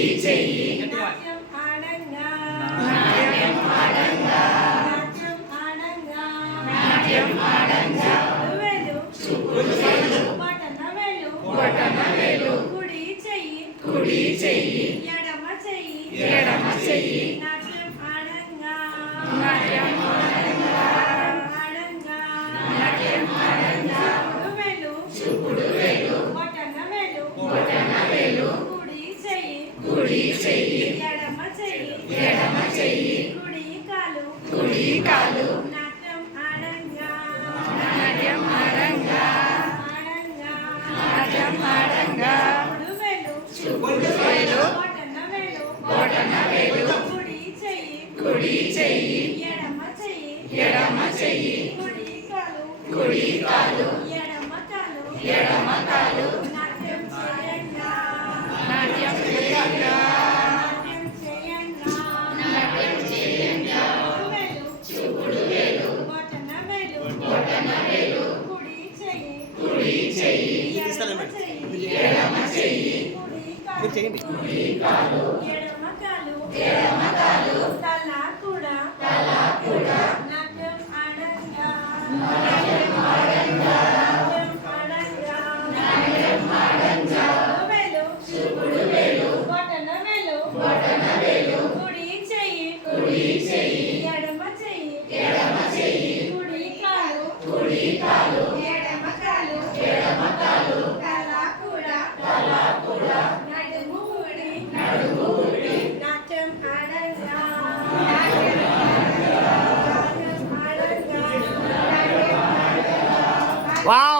కుడి చెయ్యి నాట్యం ఆడంగా నాట్యం ఆడంగా నాట్యం ఆడంగా నాట్యం ఆడంగా చూపుడు వేలు బటన వేలు కుడి చెయ్యి ఎడమ చెయ్యి నాట్యం ఆడంగా చూపుడు వేలు బటన వేలు కుడి చెయ్యి ఎడమ చెయ్యి కుడి కాలు నాట్యం ఆడంగా చూపుడు వేలు బటన వేలు కుడి చెయ్యి ఎడమ చెయ్యి కుడి కాలు ఎడమ కాలు నాట్యం చేయంగా చూపుడు వేలు బటన వేలు కుడి చెయ్యి ఎడమ చెయ్యి కుడి కాలు ఎడమ కాలు తల కూడా నాట్యం ఆడంగా చూపుడు వేలు బటన వేలు కుడి చెయ్యి ఎడమ చెయ్యి కుడి కాలు ఎడమ కాలు తల కూడా నడుము ఊడి నాట్యం ఆడంగా వావ్